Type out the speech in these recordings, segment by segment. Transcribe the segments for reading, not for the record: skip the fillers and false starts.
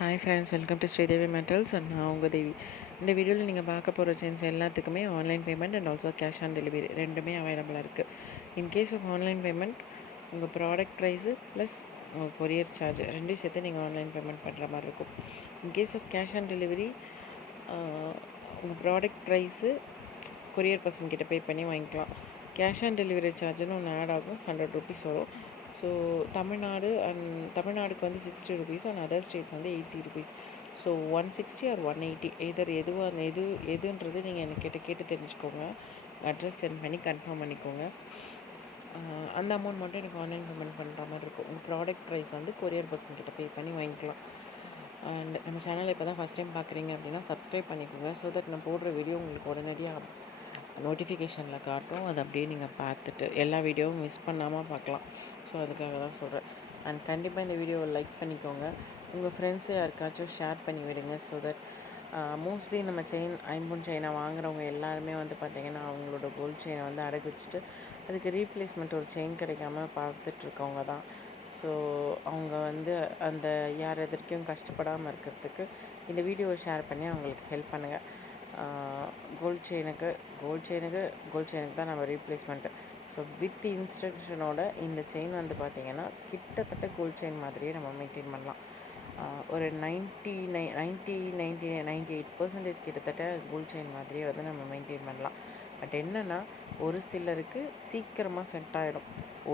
Hi friends, welcome to Sridevi metals and நான் உங்கள் தேவி. இந்த வீடியோவில் நீங்கள் பார்க்க போகிற செயின்ஸ் எல்லாத்துக்குமே online payment and also cash on delivery ரெண்டுமே அவைலபிளாக இருக்குது. இன்கேஸ் ஆஃப் ஆன்லைன் பேமெண்ட் உங்கள் ப்ராடக்ட் ப்ரைஸு ப்ளஸ் உங்கள் கொரியர் சார்ஜ் ரெண்டையும் சேர்த்து நீங்கள் ஆன்லைன் பேமெண்ட் பண்ணுற மாதிரி இருக்கும். In case of cash on delivery உங்கள் ப்ராடக்ட் ப்ரைஸு கொரியர் பர்சன் கிட்ட பே பண்ணி வாங்கிக்கலாம். கேஷ் ஆன் டெலிவரி சார்ஜுன்னு ஒன்று ஆட் ஆகும், 100 ருபீஸ் வரும். ஸோ தமிழ்நாடுக்கு வந்து 60 ருபீஸ் அண்ட் அதர் ஸ்டேட்ஸ் வந்து 80 ருபீஸ். ஸோ 160 ஆர் 180 எதுன்றது நீங்கள் எனக்கு கேட்டு தெரிஞ்சுக்கோங்க. அட்ரஸ் சென்ட் பண்ணி கன்ஃபார்ம் பண்ணிக்கோங்க. அந்த அமௌண்ட் மட்டும் எனக்கு ஆன்லைன் பேமெண்ட் பண்ணுற மாதிரி இருக்கும். உங்கள் ப்ராடக்ட் ப்ரைஸ் வந்து கொரியர் பர்சன் கிட்ட பே பண்ணி வாங்கிக்கலாம். அண்ட் நம்ம சேனலை இப்போ தான் ஃபஸ்ட் டைம் பார்க்குறீங்க அப்படின்னா சப்ஸ்கிரைப் பண்ணிக்கோங்க. ஸோ தட் நான் போடுற வீடியோ உங்களுக்கு உடனடியாக நோட்டிஃபிகேஷனில் காட்டும். அதை அப்படியே நீங்கள் பார்த்துட்டு எல்லா வீடியோவும் மிஸ் பண்ணாமல் பார்க்கலாம். ஸோ அதுக்காக தான் சொல்கிறேன். அண்ட் கண்டிப்பாக இந்த வீடியோவை லைக் பண்ணிக்கோங்க. உங்கள் ஃப்ரெண்ட்ஸு யாருக்காச்சும் ஷேர் பண்ணி விடுங்க. ஸோ தட் மோஸ்ட்லி நம்ம ஐம்பொன் செயினை வாங்குறவங்க எல்லாருமே வந்து பார்த்திங்கன்னா அவங்களோட கோல்டு செயினை வந்து அடகு வச்சுட்டு அதுக்கு ரீப்ளேஸ்மெண்ட் ஒரு செயின் கிடைக்காம பார்த்துட்ருக்கவங்க தான். ஸோ அவங்க வந்து அந்த யார் எதற்கும் கஷ்டப்படாமல் இருக்கிறதுக்கு இந்த வீடியோவை ஷேர் பண்ணி அவங்களுக்கு ஹெல்ப் பண்ணுங்கள். கோல்டு செயினுக்கு தான் நம்ம ரீப்ளேஸ்மெண்ட்டு. ஸோ வித் இன்ஸ்ட்ரக்ஷனோட இந்த செயின் வந்து பார்த்திங்கன்னா கிட்டத்தட்ட கோல்டு செயின் மாதிரியே நம்ம மெயின்டைன் பண்ணலாம். ஒரு 98% கிட்டத்தட்ட கோல்டு செயின் மாதிரியே வந்து நம்ம மெயின்டைன் பண்ணலாம். பட் என்னென்னா ஒரு சிலருக்கு சீக்கிரமாக செட் ஆகிடும்,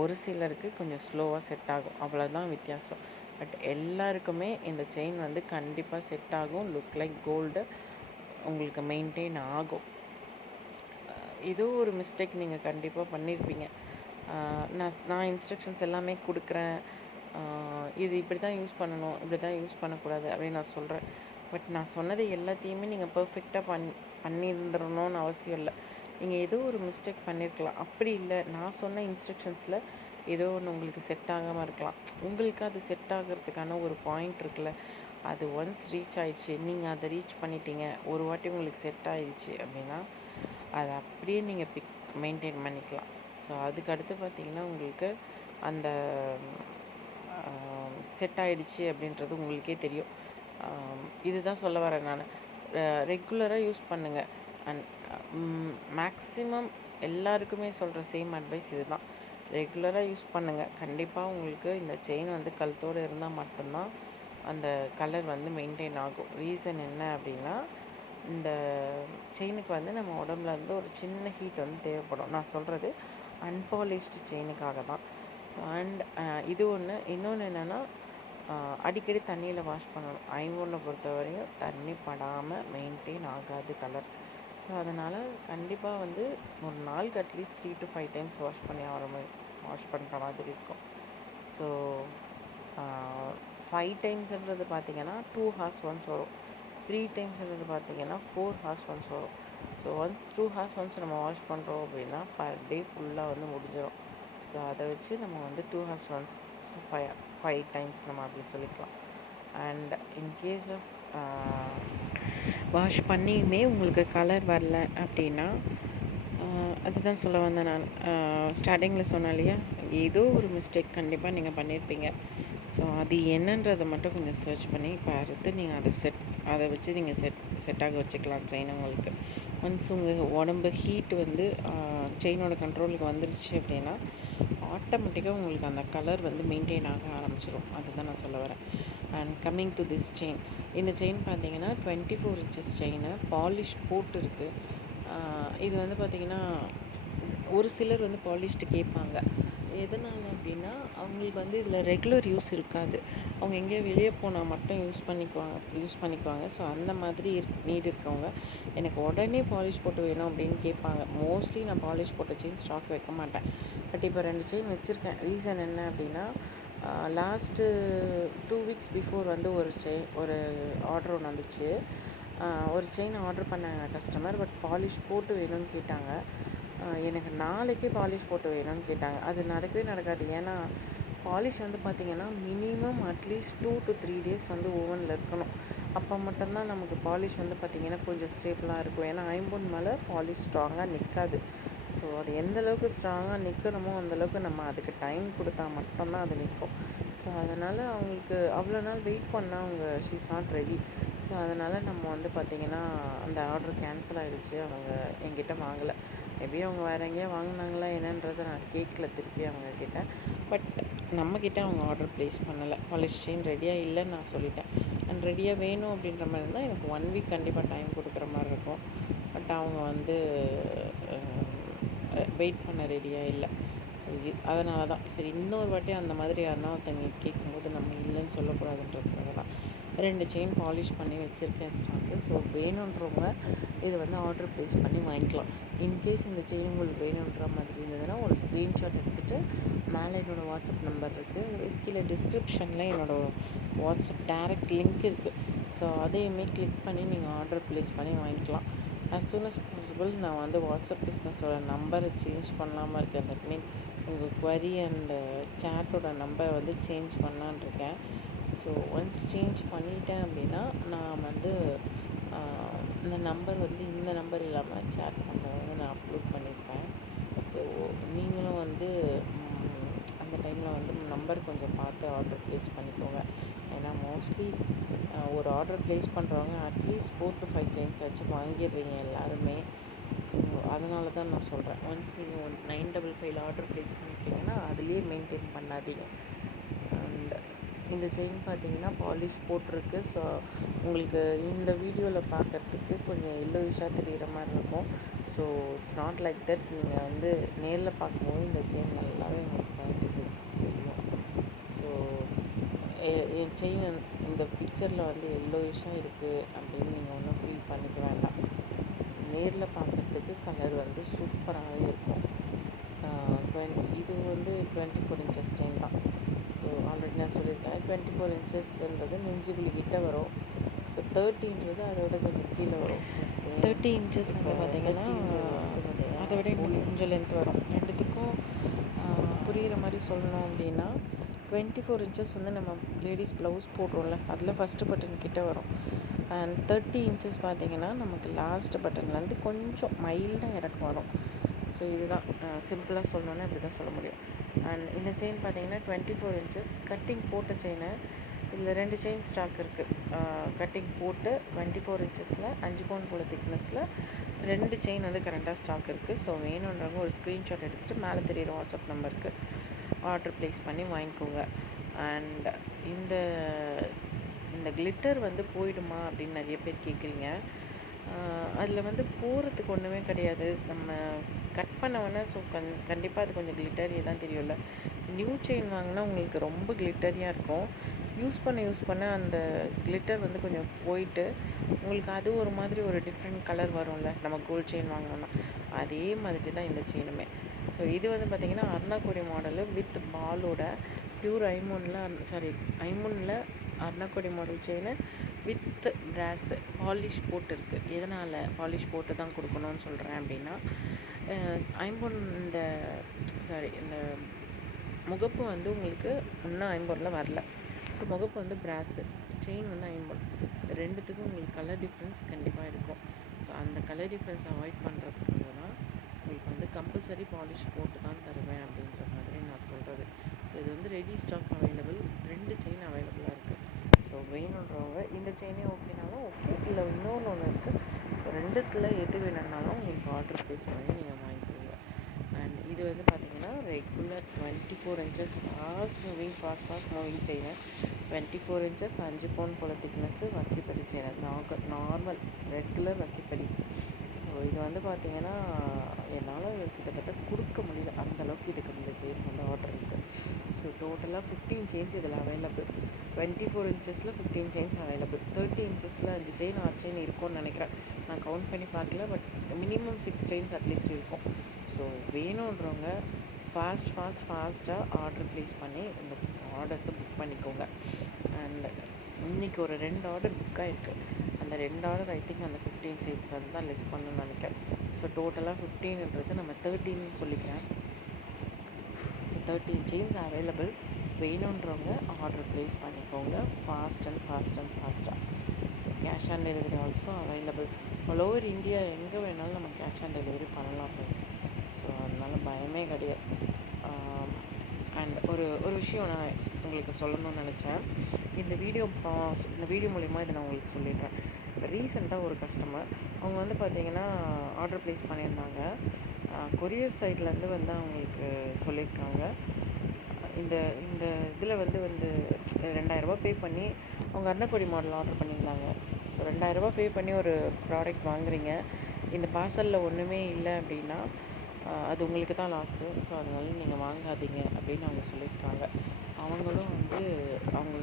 ஒரு சிலருக்கு கொஞ்சம் ஸ்லோவாக செட் ஆகும், அவ்வளோதான் வித்தியாசம். பட் எல்லாருக்குமே இந்த செயின் வந்து கண்டிப்பாக செட் ஆகும். லுக் லைக் கோல்டு உங்களுக்கு மெயின்டைன் ஆகும். ஏதோ ஒரு மிஸ்டேக் நீங்கள் கண்டிப்பாக பண்ணியிருப்பீங்க. நான் இன்ஸ்ட்ரக்ஷன்ஸ் எல்லாமே கொடுக்குறேன், இது இப்படி தான் யூஸ் பண்ணணும், இப்படி தான் யூஸ் பண்ணக்கூடாது அப்படின்னு நான் சொல்கிறேன். பட் நான் சொன்னது எல்லாத்தையுமே நீங்கள் பர்ஃபெக்டாக பண்ணியிருந்துடணும்னு அவசியம் இல்லை. நீங்கள் ஏதோ ஒரு மிஸ்டேக் பண்ணியிருக்கலாம். அப்படி இல்லை, நான் சொன்ன இன்ஸ்ட்ரக்ஷன்ஸில் ஏதோ ஒன்று உங்களுக்கு செட் ஆகாமல் இருக்கலாம். உங்களுக்கு அது செட் ஆகிறதுக்கான ஒரு பாயிண்ட் இருக்குல்ல, அது ஒன்ஸ் ரீச் ஆயிடுச்சு, நீங்கள் அதை ரீச் பண்ணிட்டீங்க, ஒரு வாட்டி உங்களுக்கு செட் ஆயிடுச்சு அப்படின்னா அதை அப்படியே நீங்கள் மெயின்டைன் பண்ணிக்கலாம். ஸோ அதுக்கு அடுத்து பார்த்திங்கன்னா உங்களுக்கு அந்த செட் ஆகிடுச்சு அப்படின்றது உங்களுக்கே தெரியும். இதுதான் சொல்ல வரேன் நான். ரெகுலராக யூஸ் பண்ணுங்கள். அண்ட் மேக்ஸிமம் எல்லாருக்குமே சொல்கிற சேம் அட்வைஸ் இது தான். ரெகுலராக யூஸ் பண்ணுங்கள். கண்டிப்பாக உங்களுக்கு இந்த செயின் வந்து கழுத்தோடு இருந்தால் மட்டும்தான் அந்த கலர் வந்து மெயின்டைன் ஆகும். ரீசன் என்ன அப்படின்னா, இந்த செயினுக்கு வந்து நம்ம உடம்புலேருந்து ஒரு சின்ன ஹீட் வந்து தேவைப்படும். நான் சொல்கிறது அன்பாலிஷ்டு செயினுக்காக தான். ஸோ அண்ட் இது ஒன்று. இன்னொன்று என்னென்னா, அடிக்கடி தண்ணியில் வாஷ் பண்ணணும். ஐம்பொன்னை பொறுத்த வரையும் தண்ணி படாமல் மெயின்டைன் ஆகாது கலர். ஸோ அதனால் கண்டிப்பாக வந்து ஒரு நாளுக்கு அட்லீஸ்ட் 3 to 5 டைம்ஸ் வாஷ் பண்ணுற மாதிரி இருக்கும். ஸோ 5 டைம்ஸ்ன்றது பார்த்திங்கன்னா 2 hours ஒன்ஸ் வரும். 3 டைம்ஸ்ன்றது பார்த்திங்கன்னா 4 hours ஒன்ஸ் வரும். ஸோ ஒன்ஸ் 2 hours ஒன்ஸ் நம்ம வாஷ் பண்ணுறோம் அப்படின்னா பர் டே ஃபுல்லாக வந்து முடிஞ்சிடும். ஸோ அதை வச்சு நம்ம வந்து 2 hours ஒன்ஸ், ஸோ 5 டைம்ஸ் நம்ம அப்படி சொல்லிக்கலாம். அண்ட் இன்கேஸ் ஆஃப் வாஷ் பண்ணியுமே உங்களுக்கு கலர் வரல அப்படின்னா, அதுதான் சொல்ல வந்தேன் நான். ஸ்டார்டிங்கில் சொன்னேன் இல்லையா, ஏதோ ஒரு மிஸ்டேக் கண்டிப்பாக நீங்கள் பண்ணியிருப்பீங்க. ஸோ அது என்னன்றதை மட்டும் கொஞ்சம் சர்ச் பண்ணி பார்த்து நீங்கள் அதை வச்சு நீங்கள் செட்டாக வச்சுக்கலாம் செயின். உங்களுக்கு ஒன்ஸ் உங்கள் உடம்பு ஹீட் வந்து செயினோட கண்ட்ரோலுக்கு வந்துருச்சு அப்படின்னா ஆட்டோமேட்டிக்காக உங்களுக்கு அந்த கலர் வந்து மெயின்டைன் ஆக ஆரம்பிச்சிடும். அதுதான் நான் சொல்ல வரேன். And coming to this chain, இந்த செயின் பார்த்தீங்கன்னா 24 inches செயின், பாலிஷ் போட்டு இருக்குது. இது வந்து பார்த்திங்கன்னா ஒரு சிலர் வந்து பாலிஷ்டு கேட்பாங்க. எதனால் அப்படின்னா, அவங்களுக்கு வந்து இதில் ரெகுலர் யூஸ் இருக்காது. அவங்க எங்கேயோ வெளியே போனால் மட்டும் யூஸ் பண்ணிக்குவாங்க. ஸோ அந்த மாதிரி நீட் இருக்கவங்க எனக்கு உடனே பாலிஷ் போட்டு வேணும் அப்படின்னு கேட்பாங்க. மோஸ்ட்லி நான் பாலிஷ் போட்ட செயின் ஸ்டாக் வைக்க மாட்டேன். பட் இப்போ 2 செயின் வச்சுருக்கேன். ரீசன் என்ன அப்படின்னா, லாஸ்ட்டு 2 weeks பிஃபோர் வந்து ஒரு ஆர்டர் ஒன்று வந்துச்சு. ஒரு செயின் ஆர்டர் பண்ணாங்க கஸ்டமர். பட் பாலிஷ் போட்டு வேணும்னு கேட்டாங்க. எனக்கு நாளைக்கே பாலிஷ் போட்டு வேணும்னு கேட்டாங்க. அது நடக்கவே நடக்காது. ஏன்னா பாலிஷ் வந்து பார்த்திங்கன்னா மினிமம் அட்லீஸ்ட் 2 to 3 days வந்து ஓவனில் இருக்கணும். அப்போ மட்டும்தான் நமக்கு பாலிஷ் வந்து பார்த்திங்கன்னா கொஞ்சம் ஸ்டேபிளாக இருக்கும். ஏன்னா ஐம்பொன் மேலே பாலிஷ் ஸ்ட்ராங்காக நிற்காது. ஸோ அது எந்தளவுக்கு ஸ்ட்ராங்காக நிற்கணுமோ அந்தளவுக்கு நம்ம அதுக்கு டைம் கொடுத்தா மட்டும்தான் அது நிற்கும். ஸோ அதனால் அவங்களுக்கு அவ்வளோ நாள் வெயிட் பண்ணால் அவங்க she is not ready. So அதனால் நம்ம வந்து பார்த்திங்கன்னா அந்த ஆர்டர் கேன்சல் ஆகிடுச்சு. அவங்க என்கிட்ட வாங்கலை. மேபி அவங்க வேறு எங்கேயா வாங்கினாங்களா என்னன்றதை நான் கேட்கல திருப்பி அவங்கக்கிட்ட. பட் நம்மக்கிட்ட அவங்க ஆர்டர் ப்ளேஸ் பண்ணலை. பாலிஷ் செயின் ரெடியாக இல்லைன்னு நான் சொல்லிட்டேன். அண்ட் ரெடியாக வேணும் அப்படின்ற மாதிரி இருந்தால் எனக்கு 1 வீக் கண்டிப்பாக டைம் கொடுக்குற மாதிரி இருக்கும். பட் அவங்க வந்து வெயிட் பண்ண ரெடியாக இல்லை. ஸோ அதனால தான் சரி இன்னொரு வாட்டி அந்த மாதிரி யாருன்னா ஒருத்தங்க கேட்கும்போது நம்ம இல்லைன்னு சொல்லக்கூடாதுன்றதுக்காக தான் 2 செயின் பாலிஷ் பண்ணி வச்சுருக்கேன் ஸ்டாக்கு. ஸோ வேணுன்றவங்க இதை வந்து ஆர்டர் ப்ளேஸ் பண்ணி வாங்கிக்கலாம். இன்கேஸ் இந்த செயின் உங்களுக்கு வேணுன்ற மாதிரி இருந்ததுன்னா ஒரு ஸ்க்ரீன்ஷாட் எடுத்துகிட்டு மேலே என்னோடய வாட்ஸ்அப் நம்பர் இருக்குது, கீழே டிஸ்கிரிப்ஷனில் என்னோடய வாட்ஸ்அப் டைரக்ட் லிங்க் இருக்குது. ஸோ அதையுமே கிளிக் பண்ணி நீங்கள் ஆர்டர் ப்ளேஸ் பண்ணி வாங்கிக்கலாம். as soon as possible நான் வந்து வாட்ஸ்அப் பிஸ்னஸோட நம்பரை சேஞ்ச் பண்ணாமல் இருக்கேன். தட் மீன் உங்கள் query அண்ட் சேட்டோட நம்பரை வந்து சேஞ்ச் பண்ணலான்னு இருக்கேன். ஸோ ஒன்ஸ் சேஞ்ச் பண்ணிட்டேன் அப்படின்னா நான் வந்து இந்த நம்பர் வந்து இந்த நம்பர் இல்லாமல் சேட் நம்பர் வந்து நான் அப்லோட் பண்ணியிருப்பேன். ஸோ நீங்களும் வந்து அந்த டைமில் வந்து நம்பர் கொஞ்சம் பார்த்து ஆர்டர் ப்ளேஸ் பண்ணிக்கோங்க. ஏன்னா மோஸ்ட்லி ஒரு ஆர்டர் ப்ளேஸ் பண்ணுறவங்க அட்லீஸ்ட் 4 to 5 செயின்ஸ் வச்சு வாங்கிடுறீங்க எல்லாருமே. ஸோ அதனால தான் நான் சொல்கிறேன், ஒன்ஸ் நீங்கள் 955 ஆர்டர் ப்ளேஸ் பண்ணிட்டீங்கன்னா அதுலேயே மெயின்டைன் பண்ணாதீங்க. அண்ட் இந்த செயின் பார்த்தீங்கன்னா பாலிஷ் போட்டிருக்கு. ஸோ உங்களுக்கு இந்த வீடியோவில் பார்க்குறதுக்கு கொஞ்சம் எல்லோயிஷாக தெரிகிற மாதிரி இருக்கும். So it's not like that. நீங்கள் வந்து நேரில் பார்க்கும்போது இந்த செயின் நல்லாவே உங்களுக்கு டிஃப்ரென்ஸ் தெரியும். ஸோ என் செயின் இந்த பிக்சரில் வந்து எல்லோயிஷாக இருக்குது அப்படின்னு நீங்கள் ஒன்றும் ஃபீல் பண்ணிக்க வேண்டாம். நேரில் பார்க்குறதுக்கு கலர் வந்து சூப்பராகவே இருக்கும். இது வந்து 24 inches செயின் தான். ஸோ ஆல்ரெடி நான் சொல்லியிருக்கேன் 24 inchesன்றது நெஞ்சுக்குழி கிட்ட வரும். ஸோ 30ன்றது அதோட கொஞ்சம் கீழே வரும். 30 inches வந்து பார்த்திங்கன்னா அதை விட இன்னும் கொஞ்சம் லென்த் வரும். ரெண்டுத்துக்கும் புரிகிற மாதிரி சொல்லணும் அப்படின்னா 24 inches வந்து நம்ம லேடிஸ் ப்ளவுஸ் போடுறோம்ல அதில் ஃபஸ்ட்டு பட்டன் கிட்ட வரும். அண்ட் 30 inches பார்த்திங்கன்னா நமக்கு லாஸ்ட் பட்டன்லேருந்து கொஞ்சம் மைல்டாக இறக்கம் வரும். ஸோ இதுதான் சிம்பிளாக சொல்லணுன்னா இப்படி தான் சொல்ல முடியும். அண்ட் இந்த செயின் பார்த்திங்கன்னா 24 inches கட்டிங் போட்ட செயினு. இதில் 2 செயின் ஸ்டாக் இருக்குது. கட்டிங் போட்டு 24 inchஸில் 5 பவுன் போல் திக்னஸில் 2 செயின் வந்து கரெக்டாக ஸ்டாக் இருக்குது. ஸோ வேணுன்றவங்க ஒரு ஸ்க்ரீன்ஷாட் எடுத்துகிட்டு மேலே தெரியிற வாட்ஸ்அப் நம்பருக்கு ஆர்டர் ப்ளேஸ் பண்ணி வாங்கிக்கோங்க. அண்ட் இந்த கிளிட்டர் வந்து போயிடுமா அப்படின்னு நிறைய பேர் கேட்குறீங்க. அதில் வந்து போகிறதுக்கு ஒன்றுமே கிடையாது. நம்ம கட் பண்ண வேணால் ஸோ கண்டிப்பாக அது கொஞ்சம் கிளிட்டரியாக தான் தெரியும்ல. நியூ செயின் வாங்கினா உங்களுக்கு ரொம்ப கிளிட்டரியாக இருக்கும். யூஸ் பண்ண அந்த கிளிட்டர் வந்து கொஞ்சம் போயிட்டு உங்களுக்கு அது ஒரு மாதிரி ஒரு டிஃப்ரெண்ட் கலர் வரும்ல நம்ம கோல்ட் செயின் வாங்கினோன்னா. அதே மாதிரி தான் இந்த செயினுமே. ஸோ இது வந்து பார்த்திங்கன்னா அர்ணாக்கோடி மாடலு வித் பாலோட பியூர் ஐமுனில் அர்ணாக்கோடி model chain with brass polish போட்டு இருக்குது. எதனால் பாலிஷ் போட்டு தான் கொடுக்கணும்னு சொல்கிறேன் அப்படின்னா ஐம்பொன் இந்த முகப்பு வந்து உங்களுக்கு இன்னும் ஐம்பொனில் வரல. ஸோ முகப்பு வந்து பிராஸு, செயின் வந்து ஐம்பொன். ரெண்டுத்துக்கும் உங்களுக்கு கலர் டிஃப்ரென்ஸ் கண்டிப்பாக இருக்கும். ஸோ அந்த கலர் டிஃப்ரென்ஸ் அவாய்ட் பண்ணுறதுக்காக தான் உங்களுக்கு வந்து கம்பல்சரி பாலிஷ் போட்டு தான் தருவேன் அப்படின்ற மாதிரி நான் சொல்கிறது. ஸோ இது வந்து ரெடி ஸ்டாக் அவைலபிள். 2 செயின் அவைலபிளாக இருக்குது. ஸோ வேணுன்றவங்க இந்த செயினே ஓகேனாலும் ஓகே, இல்லை இன்னொன்று இருக்குது. ஸோ ரெண்டுத்தில் எது வேணும்னாலும் உங்களுக்கு ஆர்டர் ப்ளேஸ் பண்ணி நீங்கள் வாங்கிக்கோங்க. அண்ட் இது வந்து பார்த்திங்கன்னா regular 24 inches fast moving chain. 24 inches 5 பவுன் போல் திக்னஸ்ஸு வக்கிப்படி செயின். நார்மல் ரெகுலர் வக்கிப்படி. ஸோ இது வந்து பார்த்திங்கன்னா என்னால் கிட்டத்தட்ட கொடுக்க முடியல அந்தளவுக்கு இதுக்கு இந்த செயின் வந்து ஆர்டர் இருக்குது. ஸோ டோட்டலாக 15 செயின்ஸ் இதில் அவைலபிள். 24 inchஸில் 15 செயின்ஸ் அவைலபிள். 30 inchஸில் 5 செயின் 6 செயின் இருக்கும்னு நினைக்கிறேன். நான் கவுண்ட் பண்ணி பார்க்கல. பட் மினிமம் 6 செயின்ஸ் அட்லீஸ்ட் இருக்கும். ஸோ வேணுன்றவங்க ஃபாஸ்ட்டாக ஆர்டர் ப்ளேஸ் பண்ணி இந்த ஆர்டர்ஸை புக் பண்ணிக்கோங்க. அண்ட் இன்றைக்கி ஒரு 2 ஆர்டர் புக் ஆகிருக்கு. அந்த 2 ஆர்டர் ஐ திங்க் அந்த 15 செயின்ஸ் வந்து தான் லெஸ் பண்ணணும்னு நினைக்கிறேன். ஸோ டோட்டலாக 15ன்றது நம்ம 13 சொல்லிக்கிறேன். So 13 chains available. வேணுன்றவங்க ஆர்டர் ப்ளேஸ் பண்ணிக்கோங்க ஃபாஸ்ட்டாக. So cash on delivery also available. All over India எங்கே வேணாலும் நம்ம கேஷ் ஆன் டெலிவரி பண்ணலாம் ஃப்ரெண்ட்ஸ். ஸோ அதனால் பயமே கிடையாது. அண்ட் ஒரு விஷயம் நான் உங்களுக்கு சொல்லணும்னு நினச்சேன். இந்த வீடியோ மூலிமா இதை நான் உங்களுக்கு சொல்லிடுறேன். ரீசெண்டாக ஒரு கஸ்டமர் அவங்க வந்து பார்த்தீங்கன்னா, ஆர்டர் ப்ளேஸ் பண்ணியிருந்தாங்க. கொரியர் சைட்லேருந்து வந்து அவங்களுக்கு சொல்லியிருக்காங்க. இந்த இந்த இதில் வந்து வந்து ரூ. 2000 பே பண்ணி அவங்க அன்னக்கொடி மாடல் ஆர்டர் பண்ணியிருந்தாங்க. ஸோ ரூ. 2000 பே பண்ணி ஒரு ப்ராடக்ட் வாங்குறீங்க. இந்த பார்சலில் ஒன்றுமே இல்லை அப்படின்னா, அது உங்களுக்கு தான் லாஸு. ஸோ அதனால நீங்கள் வாங்காதீங்க அப்படின்னு அவங்க சொல்லியிருக்காங்க. அவங்களும் வந்து அவங்க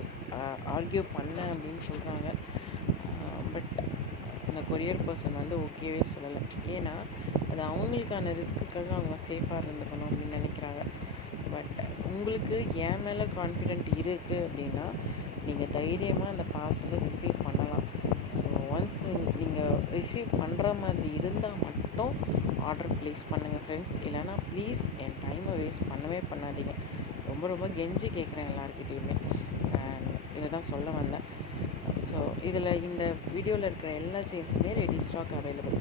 ஆர்கியூ பண்ணேன் அப்படின்னு சொல்கிறாங்க. பட் அந்த கொரியர் பர்சன் வந்து ஓகேவே சொல்லலை. ஏன்னா அது அவங்களுக்கான ரிஸ்க்குக்காக அவங்க சேஃபாக இருந்துக்கணும் அப்படின்னு நினைக்கிறாங்க. பட் உங்களுக்கு என் மேலே கான்ஃபிடென்ட் இருக்குது அப்படின்னா, நீங்கள் தைரியமாக அந்த பார்சலை ரிசீவ் பண்ணலாம். ஸோ ஒன்ஸ் நீங்கள் ரிசீவ் பண்ணுற மாதிரி இருந்தால் மட்டும் ஆர்டர் ப்ளேஸ் பண்ணுங்கள் ஃப்ரெண்ட்ஸ். இல்லைனா ப்ளீஸ் என் டைமை வேஸ்ட் பண்ணவே பண்ணாதீங்க. ரொம்ப ரொம்ப கெஞ்சி கேட்குறேன் எல்லாருக்கிட்டேயுமே. அண்ட் இதை தான் சொல்ல வந்தேன். ஸோ இந்த வீடியோவில் இருக்கிற எல்லா செயின்ஸுமே ரெடி ஸ்டாக் அவைலபிள்.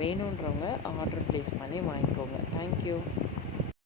வேணுன்றவங்க ஆர்டர் ப்ளேஸ் பண்ணி வாங்கிக்கோங்க. தேங்க்யூ.